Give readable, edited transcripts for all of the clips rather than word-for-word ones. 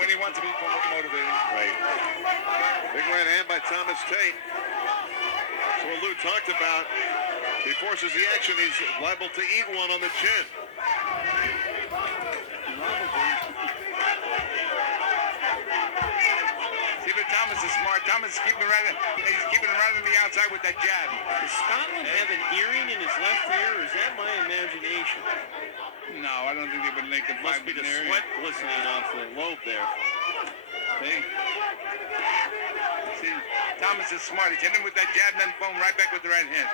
when he wants to be motivated. Right. Big right hand by Thomas Tate. So what Lou talked about, he forces the action, he's liable to eat one on the chin. See, but Thomas is smart. Thomas is keeping right on the outside with that jab. Does Scotland have an earring in his left ear, or is that my imagination? No, I don't think they would make him Must be the sweat glistening off the lobe there. See, Thomas is smart. He's hitting him with that jab, then boom, right back with the right hand.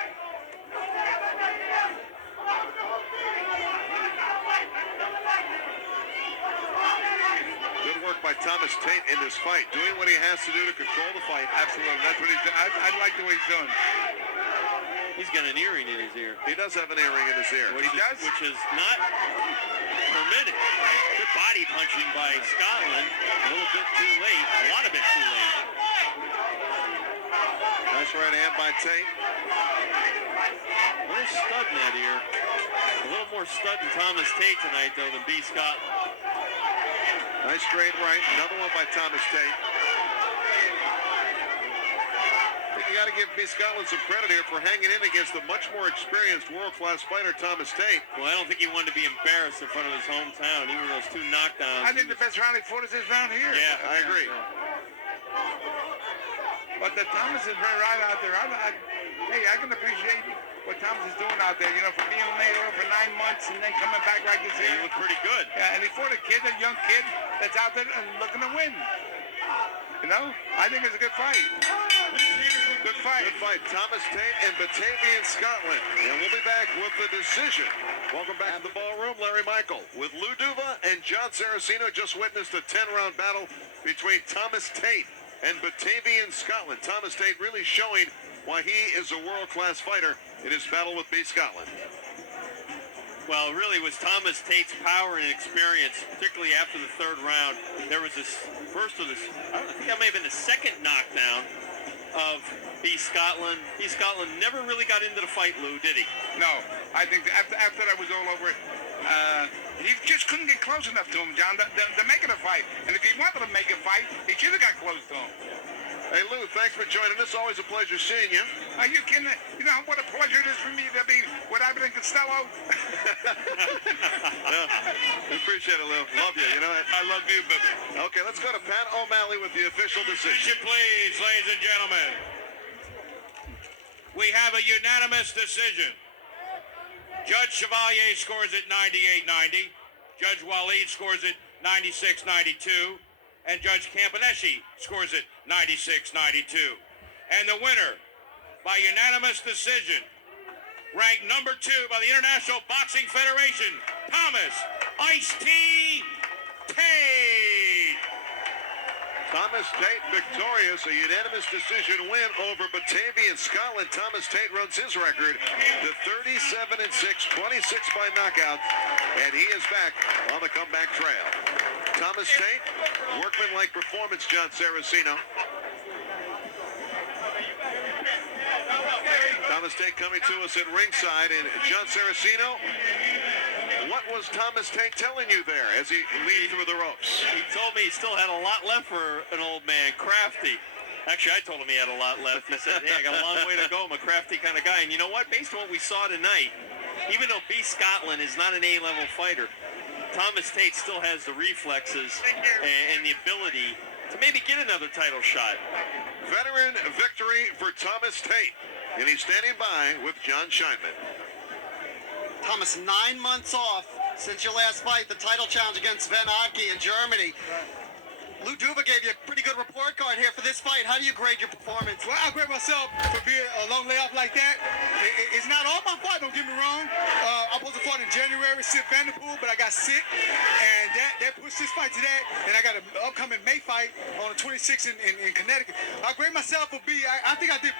Good work by Thomas Tate in this fight, doing what he has to do to control the fight. Absolutely, that's what he's doing. I like the way he's doing. He's got an earring in his ear. He does have an earring in his ear. Which is not permitted. Good body punching by Scotland. A little bit too late. A lot of it too late. Nice right hand by Tate. A little stud in that ear. A little more stud in Thomas Tate tonight, though, than B. Scotland. Nice straight right. Another one by Thomas Tate. I think you got to give B. Scotland some credit here for hanging in against the much more experienced world-class fighter, Thomas Tate. Well, I don't think he wanted to be embarrassed in front of his hometown, even those two knockdowns. I think the best round he fought is this round here. Yeah, I agree. But the Thomas is very right out there. Hey, I can appreciate what Thomas is doing out there. You know, for being laid over for 9 months and then coming back like this here. He looked pretty good. Yeah, and he fought a kid, a young kid that's out there and looking to win. You know, I think it's a good fight. Good fight. Good fight. Thomas Tate and Batavian Scotland. And we'll be back with the decision. Welcome back to the ballroom. Larry Michael with Lou Duva and John Saraceno. Just witnessed a 10-round battle between Thomas Tate and Batavian Scotland. Thomas Tate really showing why he is a world-class fighter in his battle with B. Scotland. Well, it really was Thomas Tate's power and experience, particularly after the third round. There was this first of this, I think that may have been the second knockdown of B. Scotland. B. Scotland never really got into the fight, Lou, did he? No, I think after that was all over, he just couldn't get close enough to him, John, to make it a fight. And if he wanted to make a fight, he should have got close to him. Hey, Lou, thanks for joining us. Always a pleasure seeing you. Are you kidding? You know what a pleasure it is for me to be with Abbott and Costello? Yeah, appreciate it, Lou. Love you. You know that. I love you, baby. Okay, let's go to Pat O'Malley with the official decision. Please, ladies and gentlemen. We have a unanimous decision. Judge Chevalier scores it 98-90. Judge Waleed scores it 96-92. And Judge Campaneschi scores it 96-92. And the winner, by unanimous decision, ranked number 2 by the International Boxing Federation, Thomas Ice-T Tate. Thomas Tate victorious, a unanimous decision win over Batavian Scotland. Thomas Tate runs his record to 37-6, 26 by knockout, and he is back on the comeback trail. Thomas Tate, workmanlike performance, John Saraceno. Thomas Tate coming to us at ringside, and John Saraceno, what was Thomas Tate telling you there as he leaned through the ropes? He told me he still had a lot left for an old man, crafty. Actually, I told him he had a lot left. He said, hey, I got a long way to go. I'm a crafty kind of guy. And you know what? Based on what we saw tonight, even though B. Scotland is not an A-level fighter, Thomas Tate still has the reflexes and the ability to maybe get another title shot. Veteran victory for Thomas Tate. And he's standing by with John Scheinman. Thomas, 9 months off since your last fight, the title challenge against Sven Adke in Germany. Lou Duva gave you a pretty good report card here for this fight. How do you grade your performance? Well, I grade myself for being a long layoff like that. It's not all my fault, don't get me wrong. I was supposed to fight in January with Sid Vanderpool, but I got sick, and that pushed this fight to that. And I got an upcoming May fight on the 26th in Connecticut. I grade myself for B. I think I did.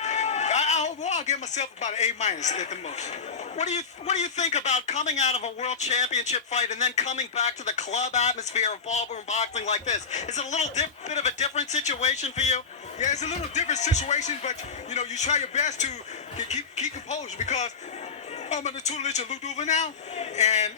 Overall, I give myself about an A- at the most. What do you think about coming out of a world championship fight and then coming back to the club atmosphere of ballroom boxing like this? Is it a little bit of a different situation for you? Yeah, it's a little different situation, but you know, you try your best to keep composure because I'm in the tutelage of Lou Duva now, and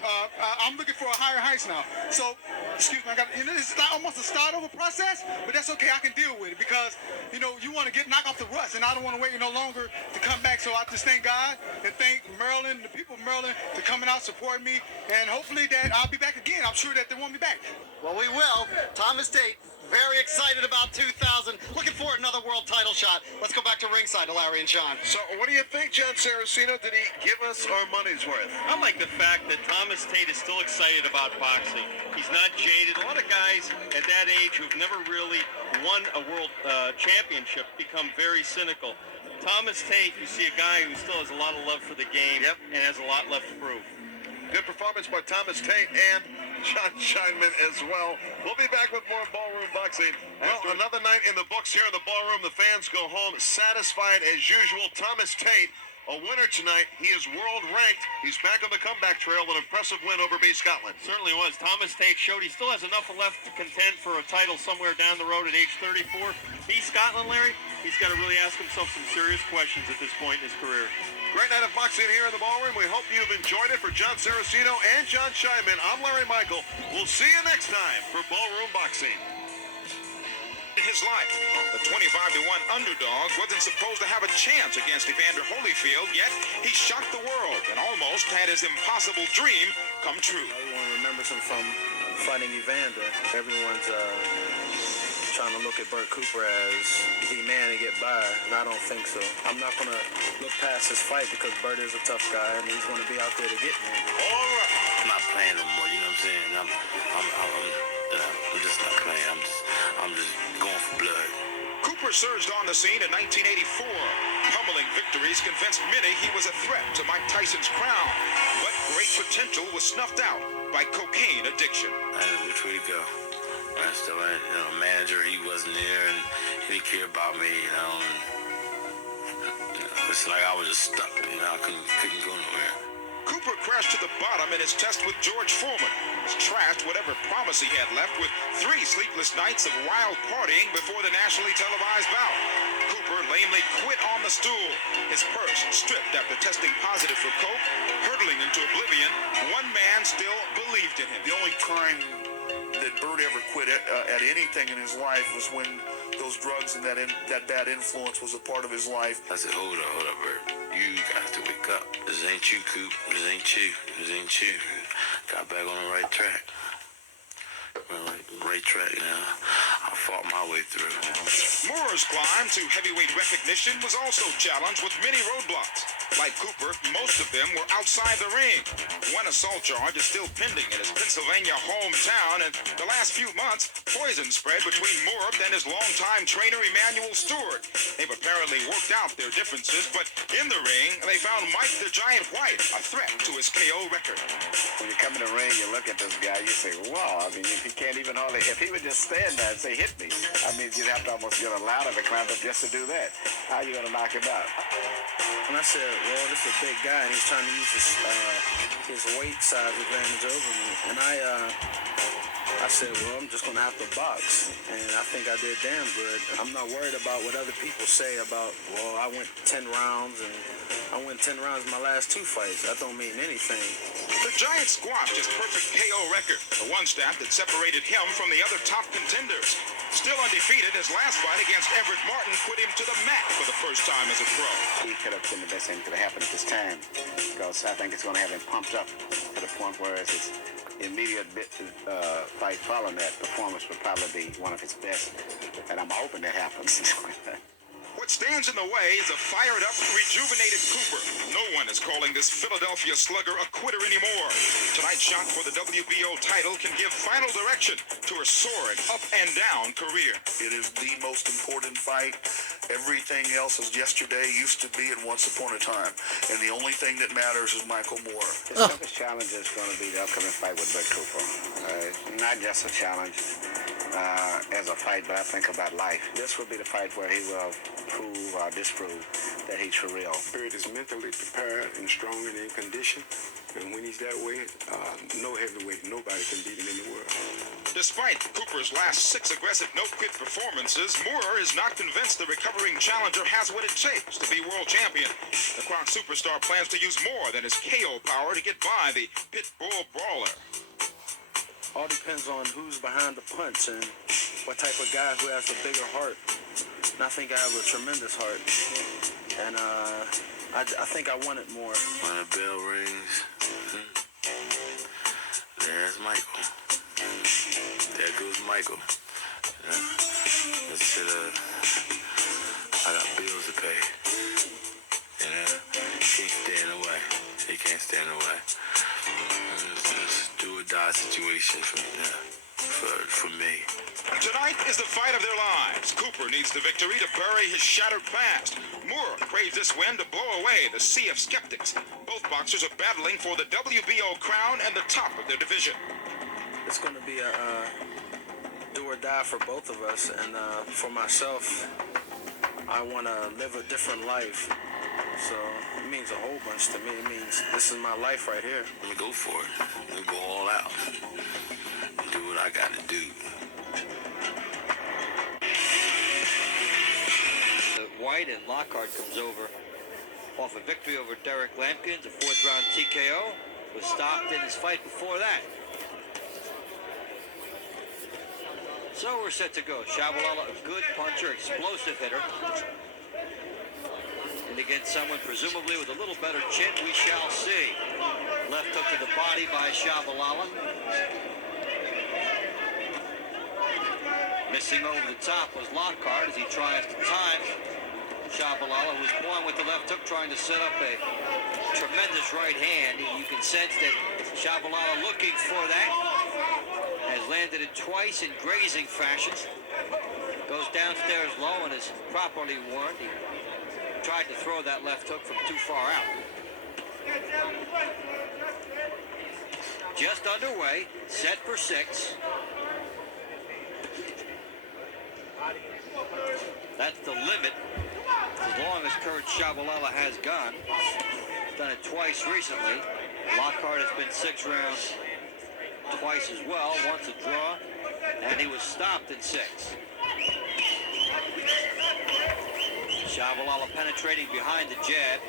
I'm looking for a higher heights now. So excuse me, it's like almost a start over process, but that's okay. I can deal with it because, you want to knock off the rust, and I don't want to wait no longer to come back. So I just thank God and thank Maryland, the people of Maryland, for coming out, supporting me, and hopefully that I'll be back again. I'm sure that they want me back. Well, we will. Thomas Tate, very excited about 2000. Looking for another world title shot. Let's go back to ringside to Larry and John. So what do you think, John Saraceno? Did he give us our money's worth? I like the fact that Thomas Tate is still excited about boxing. He's not jaded. A lot of guys at that age who've never really won a world championship become very cynical. Thomas Tate, you see a guy who still has a lot of love for the game and has a lot left to prove. Good performance by Thomas Tate and John Scheinman as well. We'll be back with more ballroom boxing. Well, another night in the books here in the ballroom. The fans go home satisfied as usual. Thomas Tate, a winner tonight. He is world ranked. He's back on the comeback trail. An impressive win over B. Scottland. Certainly was. Thomas Tate showed he still has enough left to contend for a title somewhere down the road at age 34. B. Scotland, Larry, he's got to really ask himself some serious questions at this point in his career. Great night of boxing here in the ballroom. We hope you've enjoyed it. For John Saraceno and John Scheinman, I'm Larry Michael. We'll see you next time for Ballroom Boxing. In his life, the 25-1 underdog wasn't supposed to have a chance against Evander Holyfield, yet he shocked the world and almost had his impossible dream come true. Everyone remembers him from fighting Evander. Everyone's trying to look at Burt Cooper as the man to get by, and I don't think so. I'm not going to look past his fight because Burt is a tough guy, and he's going to be out there to get me. All right. I'm not playing no more, you know what I'm saying? I'm just not playing. I'm just going for blood. Cooper surged on the scene in 1984. Pummeling victories convinced many he was a threat to Mike Tyson's crown, but great potential was snuffed out by cocaine addiction. I didn't know which way to go. And so, manager, he wasn't there, and he didn't care about me, It's like I was just stuck, I couldn't go nowhere. Cooper crashed to the bottom in his test with George Foreman. He trashed whatever promise he had left with 3 sleepless nights of wild partying before the nationally televised bout. Cooper lamely quit on the stool, his purse stripped after testing positive for coke. Hurtling into oblivion, one man still believed in him. The only time that Burt ever quit at anything in his life was when those drugs and that bad influence was a part of his life. I said, hold up, Bert. You got to wake up. This ain't you, Coop. This ain't you. This ain't you. Got back on the right track. Right track now. I fought my way through. Moore's climb to heavyweight recognition was also challenged with many roadblocks. Like Cooper, most of them were outside the ring. One assault charge is still pending in his Pennsylvania hometown, and the last few months, poison spread between Moore and his longtime trainer Emmanuel Stewart. They've apparently worked out their differences, but in the ring, they found Mike the Giant White a threat to his KO record. When you come in the ring, you look at this guy, you say, wow, if he can't even hardly, if he would just stand there and say, hit me, you'd have to almost get a ladder to climb up just to do that. How are you going to knock him out? And I said, well, this is a big guy, and he's trying to use his weight size advantage over me. And I said, well, I'm just going to have to box. And I think I did damn good. I'm not worried about what other people say about, well, I went 10 rounds, and I went 10 rounds in my last 2 fights. That don't mean anything. The Giant squashed his perfect KO record, the one stat that separated him from the other top contenders. Still undefeated, his last fight against Everett Martin put him to the mat for the first time as a pro. He could have been the best thing that could have happened at this time, because I think it's going to have him pumped up to the point where his immediate fight following that performance would probably be one of his best, and I'm hoping that happens. What stands in the way is a fired-up, rejuvenated Cooper. No one is calling this Philadelphia slugger a quitter anymore. Tonight's shot for the WBO title can give final direction to a soaring up-and-down career. It is the most important fight. Everything else is yesterday, used to be, and once upon a time. And the only thing that matters is Michael Moore. His toughest challenge is going to be the upcoming fight with Burt Cooper. Not just a challenge as a fight, but I think about life. This will be the fight where he will prove or disprove that he's for real. Burt is mentally prepared and strong and in condition. And when he's that way, no heavyweight, nobody can beat him in the world. Despite Cooper's last 6 aggressive no-quit performances, Moore is not convinced the recovering challenger has what it takes to be world champion. The Clarke superstar plans to use more than his KO power to get by the pit bull brawler. all depends on who's behind the punch and what type of guy who has a bigger heart. And I think I have a tremendous heart. And I think I want it more. When the bell rings, there's Michael. There goes Michael. I got bills to pay. You know, he can't stand away. He can't stand away. It's a do or die situation for me. Tonight is the fight of their lives. Cooper needs the victory to bury his shattered past. Moore craves this win to blow away the sea of skeptics. Both boxers are battling for the WBO crown and the top of their division. It's going to be a do or die for both of us. And for myself, I want to live a different life. So it means a whole bunch to me. It means this is my life right here. Let me go for it. Let me go all out. Do what I got to do. White and Lockhart comes over off a victory over Derek Lampkins, a 4th round TKO. Was stopped in his fight before that. So we're set to go. Tshabalala, a good puncher, explosive hitter. And against someone presumably with a little better chin, we shall see. Left hook to the body by Tshabalala. Missing over the top was Lockhart as he tries to time Tshabalala, who was born with the left hook, trying to set up a tremendous right hand. You can sense that Tshabalala looking for that. Has landed it twice in grazing fashion. Goes downstairs low and is properly warned. He tried to throw that left hook from too far out. Just underway, set for 6. That's the limit. As long as Kurt Tshabalala has gone. Done it twice recently. Lockhart has been 6 rounds twice as well. Once a draw, and he was stopped in 6. Tshabalala penetrating behind the jab.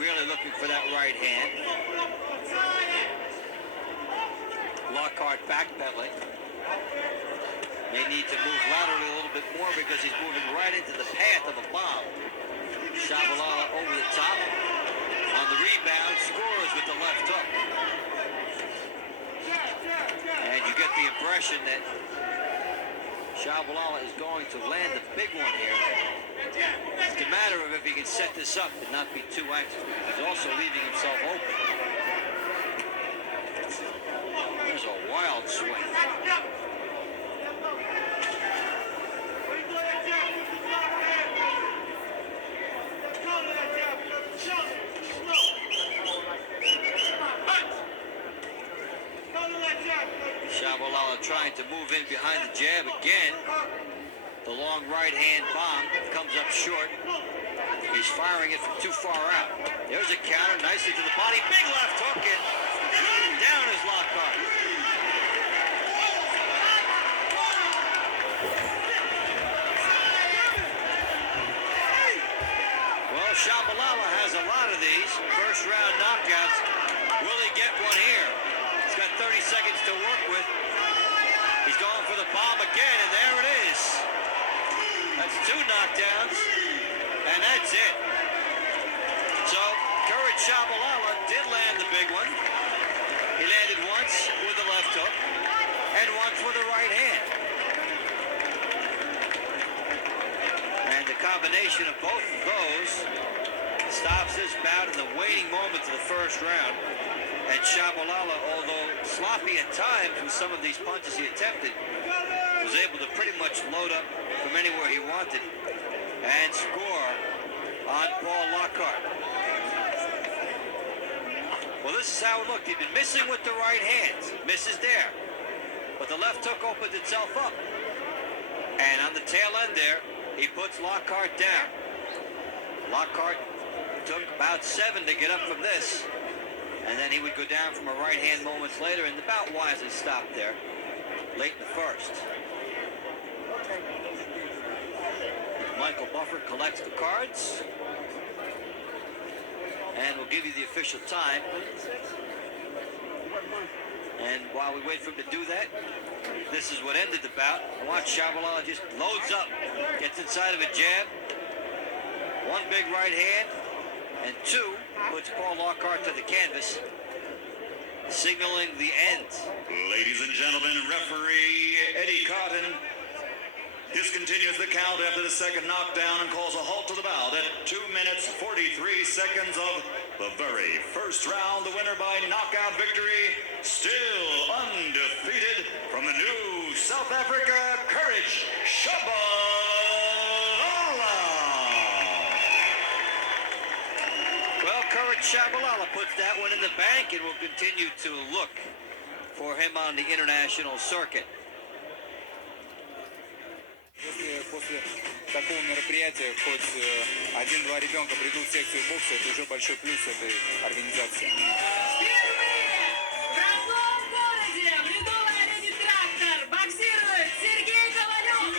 Really looking for that right hand. Lockhart backpedaling. May need to move laterally a little bit more because he's moving right into the path of a bomb. Tshabalala over the top. On the rebound, scores with the left hook. And you get the impression that Tshabalala is going to land a big one here. It's a matter of if he can set this up and not be too anxious. He's also leaving himself open. There's a wild swing. Tshabalala trying to move in behind the jab again. The long right hand bomb comes up short. He's firing it from too far out. There's a counter nicely to the body. Big left hook and down is Lockhart. Well, Tshabalala has a lot of these first round knockouts. Will he get one here? He's got 30 seconds to work with. He's going for the bomb again, and there it is. That's 2 knockdowns, and that's it. So, Kurt Tshabalala did land the big one. He landed once with the left hook, and once with the right hand. And the combination of both of those stops this bout in the waning moments of the first round. And Tshabalala, although sloppy at times with some of these punches he attempted, was able to pretty much load up from anywhere he wanted and score on Paul Lockhart. Well, this is how it looked. He'd been missing with the right hand. Misses there. But the left hook opened itself up. And on the tail end there, he puts Lockhart down. Lockhart took about 7 to get up from this. And then he would go down from a right hand moments later, and the bout wisely stopped there late in the first. Michael Buffer collects the cards. And we'll give you the official time. And while we wait for him to do that, this is what ended the bout. And watch Tshabalala just loads up, gets inside of a jab, one big right hand, and two puts Paul Lockhart to the canvas, signaling the end. Ladies and gentlemen, referee Eddie Cotton discontinues the count after the second knockdown and calls a halt to the bout at 2 minutes 43 seconds of the very first round. The winner by knockout victory, still undefeated from the new South Africa, Courage Tshabalala. Well, Courage Tshabalala puts that one in the bank and will continue to look for him on the international circuit. Если после такого мероприятия хоть один-два ребенка придут в секцию бокса, это уже большой плюс этой организации. Впервые в родном городе в ледовой арене «Трактор» боксирует Сергей Ковалев.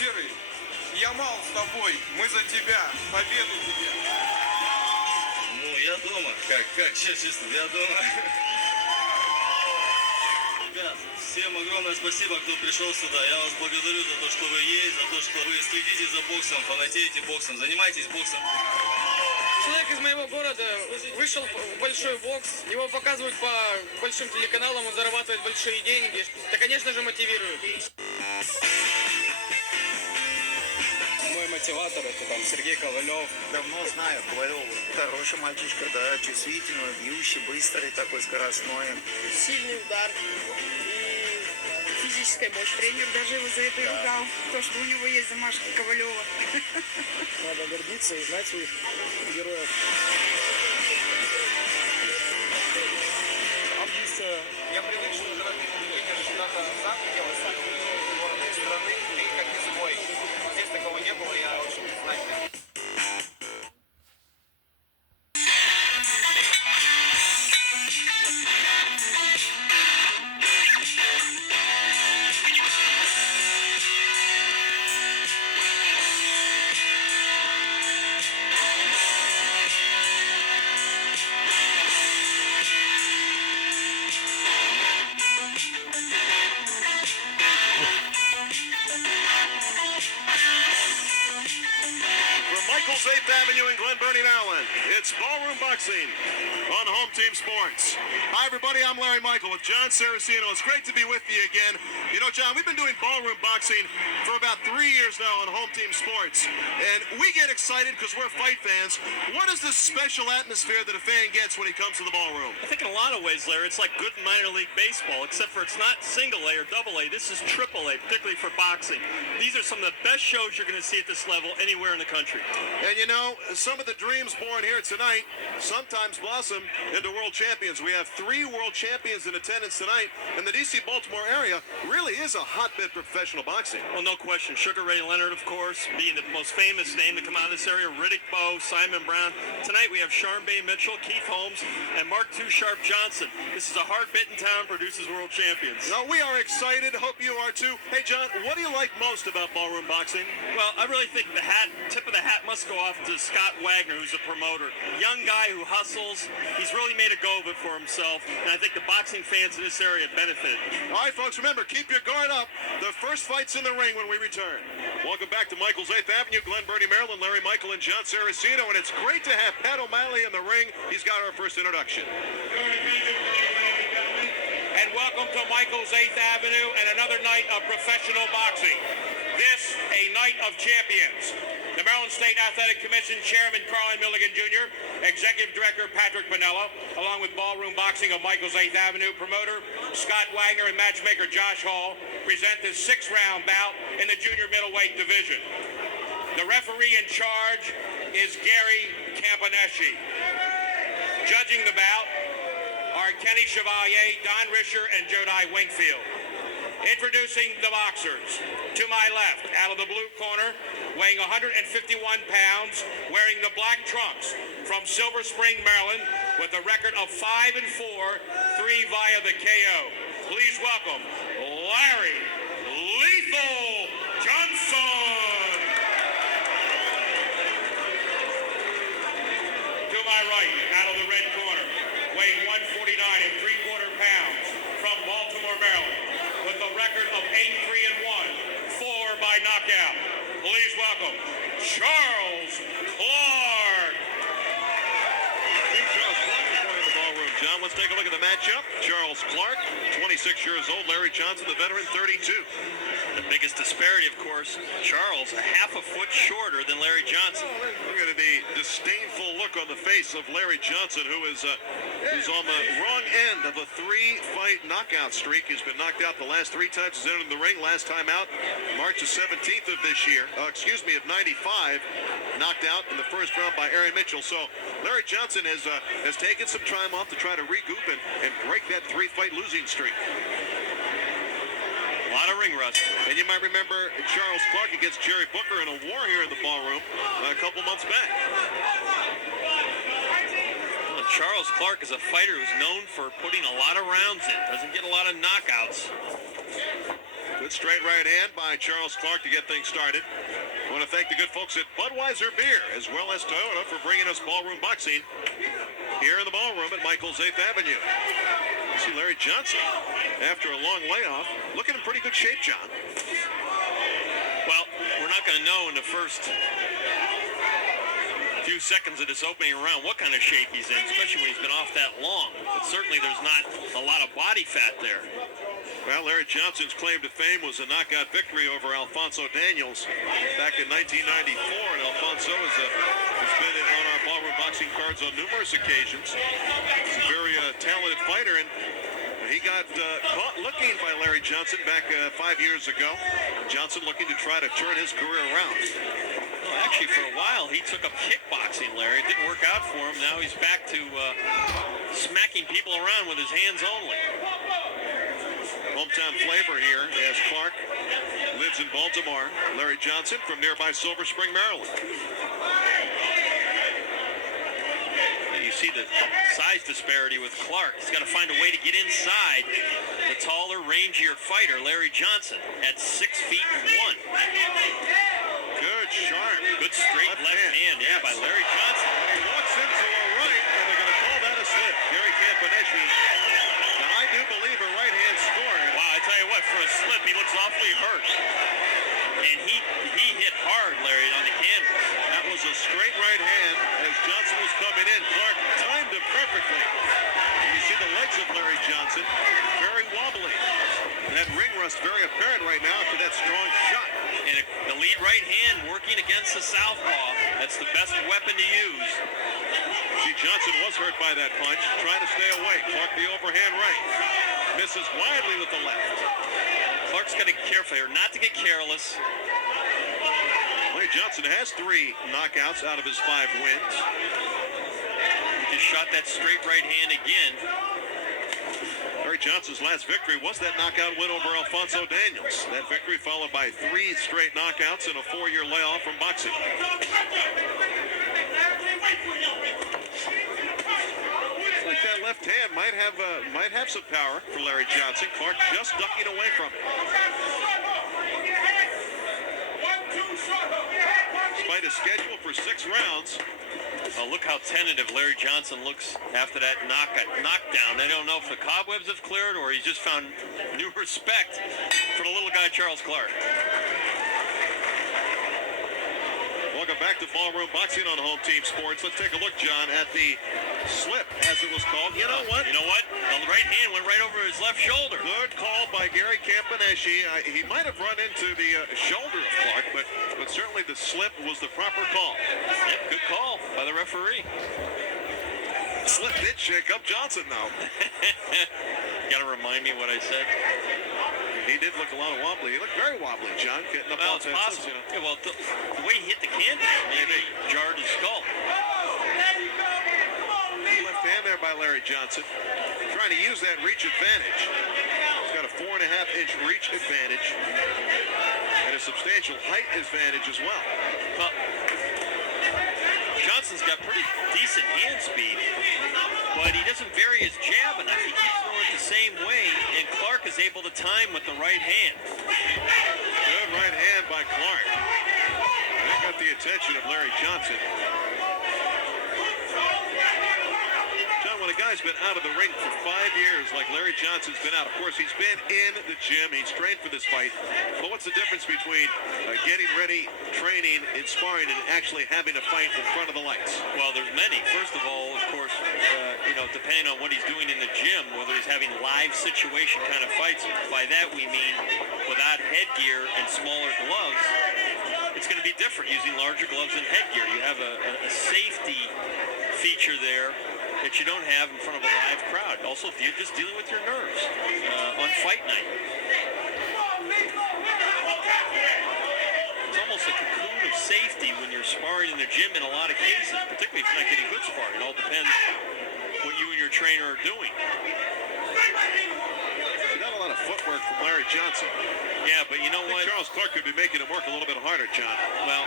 Серый, я мал с тобой, мы за тебя, победу тебе. Ну, я дома. Как чувствую, я дома. Ребят, всем огромное спасибо, кто пришел сюда. Я вас благодарю за то, что вы есть, за то, что вы следите за боксом, фанатеете боксом, занимаетесь боксом. Человек из моего города вышел в большой бокс, его показывают по большим телеканалам, он зарабатывает большие деньги. Это, конечно же, мотивирует. Мой мотиватор это там Сергей Ковалев. Давно знаю Ковалев. Хороший мальчишка, да, чувствительный, бьющий, быстрый, такой скоростной. Сильный удар и физическая мощь. Тренер даже его за это и ругал. То, что у него есть замашки Ковалева. Надо гордиться и знать своих героев. Я привык, что когда ты едешь куда-то за пределы города и страны, ты как не свой. Здесь такого не было, я очень признателен. Michael's 8th Avenue in Glen Burnie, Maryland. It's Ballroom Boxing on Home Team Sports. Hi, everybody. I'm Larry Michael with John Saraceno. It's great to be with you again. You know, John, we've been doing ballroom boxing for about 3 years now on Home Team Sports, and we get excited because we're fight fans. What is the special atmosphere that a fan gets when he comes to the ballroom? I think in a lot of ways, Larry, it's like good minor league baseball, except for it's not single A or double A. This is triple A, particularly for boxing. These are some of the best shows you're going to see at this level anywhere in the country. And you know, some of the dreams born here tonight sometimes blossom into world champions. We have 3 world champions in attendance tonight, and the D.C. Baltimore area really is a hotbed for professional boxing. Well, no question. Sugar Ray Leonard, of course, being the most famous name to come out of this area. Riddick Bowe, Simon Brown. Tonight we have Sharmba Mitchell, Keith Holmes, and Mark Too Sharp Johnson. This is a hard-bitten town, produces world champions. No, we are excited. Hope you are too. Hey, John, what do you like most about ballroom boxing? Well, I really think the tip of the hat must go off to Scott Wagner, who's a promoter. Young guy who hustles. He's really made a go of it for himself, and I think the boxing fans in this area benefit. All right, folks, remember, keep your guard up. The first fight's in the ring when we return. Welcome back to Michael's 8th Avenue, Glen Burnie, Maryland. Larry Michael and John Saraceno, and it's great to have Pat O'Malley in the ring. He's got our first introduction. And welcome to Michael's 8th Avenue and another night of professional boxing. This, a night of champions. The Maryland State Athletic Commission Chairman Carlin Milligan Jr., Executive Director Patrick Bonella, along with Ballroom Boxing of Michael's 8th Avenue promoter Scott Wagner and matchmaker Josh Hall, present this 6-round bout in the junior middleweight division. The referee in charge is Gary Campaneschi. Judging the bout are Kenny Chevalier, Don Risher, and Jodi Wingfield. Introducing the boxers. To my left, out of the blue corner, weighing 151 pounds, wearing the black trunks from Silver Spring, Maryland, with a record of 5-4, 3 via the KO. Please welcome Larry Lethal 149 3/4 pounds from Baltimore, Maryland, with a record of 8-3-1, 4 by knockout. Please welcome Charles Clarke. Charles Clarke is in the ballroom. John, let's take a look at the matchup. Charles Clarke, 26 years old. Larry Johnson, the veteran, 32. The biggest disparity, of course, Charles, a half a foot shorter than Larry Johnson. Look at the disdainful look on the face of Larry Johnson, who is on the wrong end of a 3-fight knockout streak. He's been knocked out the last 3 times he's entered the ring. Last time out, March the 17th of this year. Of 95, knocked out in the first round by Aaron Mitchell. So Larry Johnson has taken some time off to try to regroup and break that 3-fight losing streak. A lot of ring rust. And you might remember Charles Clarke against Jerry Booker in a war here in the ballroom a couple months back. Well, Charles Clarke is a fighter who's known for putting a lot of rounds in. Doesn't get a lot of knockouts. Good straight right hand by Charles Clarke to get things started. I want to thank the good folks at Budweiser Beer as well as Toyota for bringing us ballroom boxing here in the ballroom at Michael's 8th Avenue. You see Larry Johnson, after a long layoff, looking in pretty good shape, John. Well, we're not going to know in the first few seconds of this opening round what kind of shape he's in, especially when he's been off that long. But certainly there's not a lot of body fat there. Well, Larry Johnson's claim to fame was a knockout victory over Alfonso Daniels back in 1994, and Alfonso has been on our ballroom boxing cards on numerous occasions. He's a very talented fighter, and he got caught looking by Larry Johnson back 5 years ago. Johnson looking to try to turn his career around. Well, actually, for a while, he took up kickboxing, Larry. It didn't work out for him. Now he's back to smacking people around with his hands only. Hometown flavor here as Clarke lives in Baltimore. Larry Johnson from nearby Silver Spring, Maryland. You see the size disparity with Clarke. He's got to find a way to get inside the taller, rangier fighter, Larry Johnson, at 6'1". Good, sharp. Good straight left hand, yeah, by Larry Johnson. And he walks into a right, and they're going to call that a slip. Gary Campaneschi. Now, I do believe a right hand scored. Wow, I tell you what, for a slip, he looks awfully hurt. And he hit hard, Larry, on the canvas. That was a straight right hand as Johnson was coming in. Clarke timed him perfectly. And you see the legs of Larry Johnson, very wobbly. That ring rust very apparent right now after that strong shot. And the lead right hand working against the southpaw. That's the best weapon to use. See, Johnson was hurt by that punch, trying to stay away. Clarke the overhand right. Misses widely with the left. Clarke's got to be careful here, not to get careless. Larry Johnson has 3 knockouts out of his 5 wins. He just shot that straight right hand again. Larry Johnson's last victory was that knockout win over Alfonso Daniels. That victory followed by 3 straight knockouts and a 4-year layoff from boxing. Looks like that left hand might have some power for Larry Johnson. Clarke just ducking away from it. Despite a schedule for 6 rounds. Oh, look how tentative Larry Johnson looks after that knockdown. I don't know if the cobwebs have cleared or he's just found new respect for the little guy, Charles Clarke. Welcome back to Ballroom Boxing on Home Team Sports. Let's take a look, John, at the slip, as it was called. You know what? The right hand went right over his left shoulder. Good call by Gary Campaneschi. He might have run into the shoulder of Clarke, but certainly the slip was the proper call. Yep, good call by the referee. Slip did shake up Johnson, though. You got to remind me what I said. He did look a lot wobbly. He looked very wobbly, John. Getting up well, it's possible. Yeah, well, the way he hit the canvas maybe jarred his skull. Left hand there by Larry Johnson. Trying to use that reach advantage. He's got a 4.5-inch reach advantage. And a substantial height advantage as well. Well, Johnson's got pretty decent hand speed, but he doesn't vary his jab enough. He keeps throwing it the same way, and Clarke is able to time with the right hand. Good right hand by Clarke. That got the attention of Larry Johnson. John, when a a guy's been out of the ring for 5 years, like Larry Johnson's been out. Of course, he's been in the gym. He's trained for this fight. But what's the difference between getting ready, training, and sparring, and actually having a fight in front of the lights? Well, there's many. First of all, of course, depending on what he's doing in the gym, whether he's having live situation kind of fights, by that we mean without headgear and smaller gloves, it's going to be different using larger gloves and headgear. You have a safety feature there that you don't have in front of a live crowd. Also, if you're just dealing with your nerves on fight night. It's almost a cocoon of safety when you're sparring in the gym in a lot of cases, particularly if you're not getting good sparring. It all depends what you and your trainer are doing. Not a lot of footwork from Larry Johnson. Yeah, but you know what? Charles Clarke could be making him work a little bit harder, John. Well,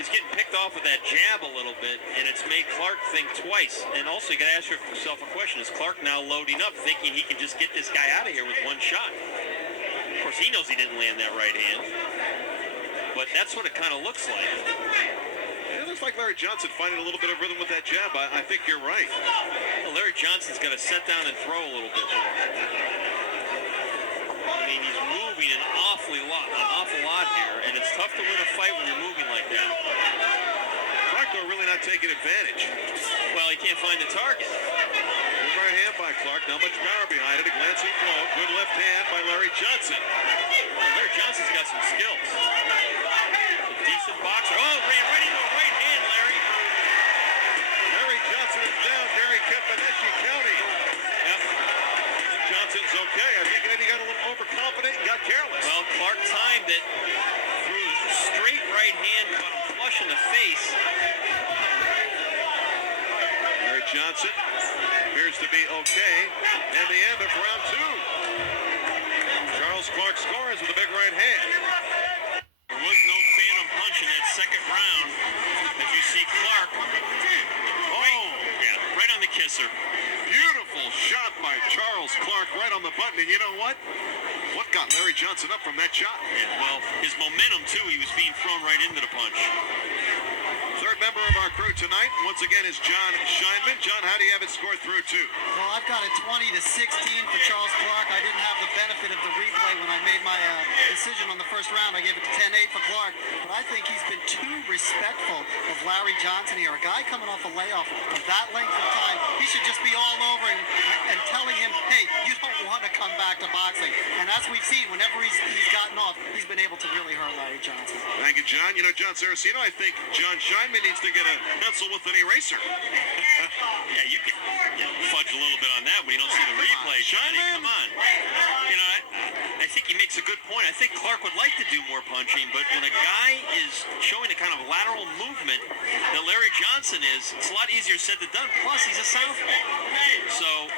he's getting picked off with that jab a little bit, and it's made Clarke think twice. And also, you got to ask yourself a question. Is Clarke now loading up, thinking he can just get this guy out of here with one shot? Of course, he knows he didn't land that right hand. But that's what it kind of looks like. It looks like Larry Johnson finding a little bit of rhythm with that jab. I think you're right. Well, Larry Johnson's got to set down and throw a little bit more. I mean, he's moving an awful lot here, and it's tough to win a fight when you're moving like that. Clarke, though, really not taking advantage. Well, he can't find the target. Good right hand by Clarke. Not much power behind it. A glancing blow. Good left hand by Larry Johnson. Well, Larry Johnson's got some skills. A decent boxer. Oh, ran right into a right hand, Larry. Larry Johnson is down. Gary Kempeneshi County. Yep. Johnson's okay. I think maybe he got a little overconfident and got careless. Well, Clarke timed it. Threw a straight right hand, caught him flush in the face. Larry Johnson appears to be okay. And the end of round 2. Charles Clarke scores with a big right hand. There was no phantom punch in that second round. As you see Clarke. Right on the kisser. Beautiful shot by Charles Clarke right on the button. And you know what? What got Larry Johnson up from that shot? Yeah, well, his momentum, too. He was being thrown right into the punch. Third member of our crew tonight, once again, is John Scheinman. John, how do you have it scored through 2? Well, I've got it 20-16 for Charles Clarke. I didn't have the benefit of the replay when I made my decision on the first round. I gave it 10-8 for Clarke. But I think he's been too respectful of Larry Johnson here. A guy coming off a layoff of that length of time, he should just be all over him and telling him, hey, you don't want to come back to boxing. And as we've seen, whenever he's gotten off, he's been able to really hurt Larry Johnson. Thank you, John. You know, John Saraceno, I think John Scheinman needs to get a pencil with an eraser. Yeah, you can fudge a little bit on that when you don't see the replay, Johnny. Come on. You know, I think he makes a good point. I think Clarke would like to do more punching, but when a guy is showing the kind of lateral movement that Larry Johnson is, it's a lot easier said than done. Plus, he's a southpaw. So,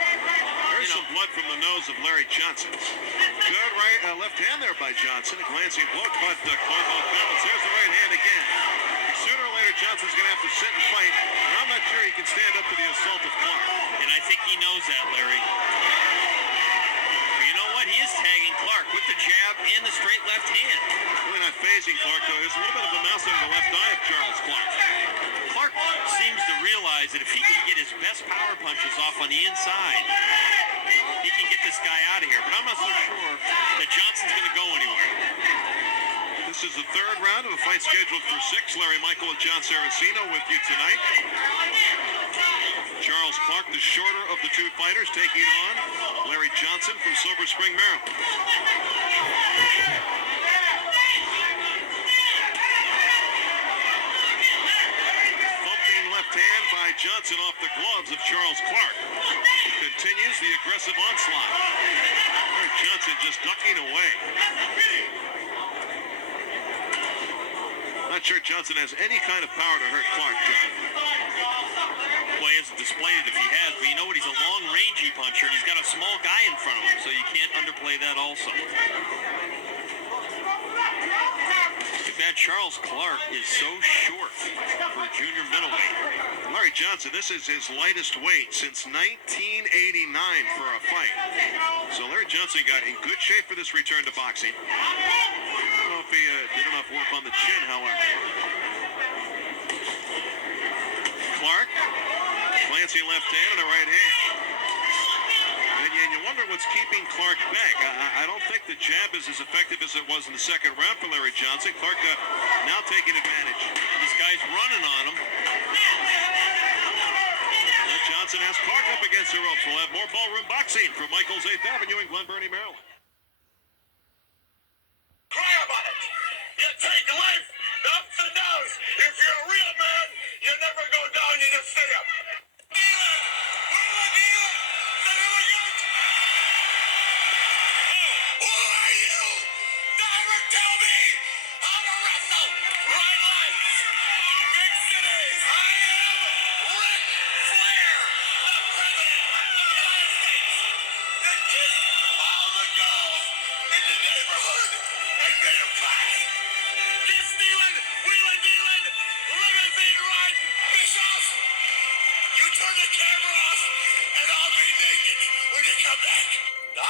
there's some blood from the nose of Larry Johnson. Good left hand there by Johnson. A glancing blow caught Clarke on balance. There's the right hand again. Sooner or later, Johnson's going to have to sit and fight, and I'm not sure he can stand up to the assault of Clarke. And I think he knows that, Larry. But you know what? He is tagging Clarke with the jab and the straight left hand. Really not phasing Clarke, though. There's a little bit of a mouse under the left eye of Charles Clarke. Clarke seems to realize that if he can get his best power punches off on the inside, he can get this guy out of here. But I'm not so sure that Johnson's going to go anywhere. This is the third round of a fight scheduled for 6. Larry Michael and John Saraceno with you tonight. Charles Clarke, the shorter of the 2 fighters, taking on Larry Johnson from Silver Spring, Maryland. Thumping left hand by Johnson off the gloves of Charles Clarke. He continues the aggressive onslaught. Larry Johnson just ducking away. Not sure Johnson has any kind of power to hurt Clarke, John. Well, he hasn't displayed it if he has, but you know what? He's a long, rangy puncher, and he's got a small guy in front of him, so you can't underplay that also. Too bad Charles Clarke is so short for a junior middleweight. Larry Johnson, this is his lightest weight since 1989 for a fight. So Larry Johnson got in good shape for this return to boxing. I don't know if he did enough work on the chin, however. Clarke fancy left hand and a right hand. And you wonder what's keeping Clarke back. I don't think the jab is as effective as it was in the second round for Larry Johnson. Clarke now taking advantage. This guy's running on him. Johnson has Clarke up against the ropes. We'll have more ballroom boxing from Michael's 8th Avenue in Glen Burnie, Maryland. Cry about it. You take life, the ups and downs. If you're a real man, you never go down, you just stay up. Who are you? Never tell me how to wrestle. Right life. Big cities. I am Ric Flair, the president of the United States. Then kiss all the girls in the neighborhood and get a pie. Kiss stealing, wheeling dealing, limousine riding, Bischoff. You turn the camera off and I'll be naked when you come back.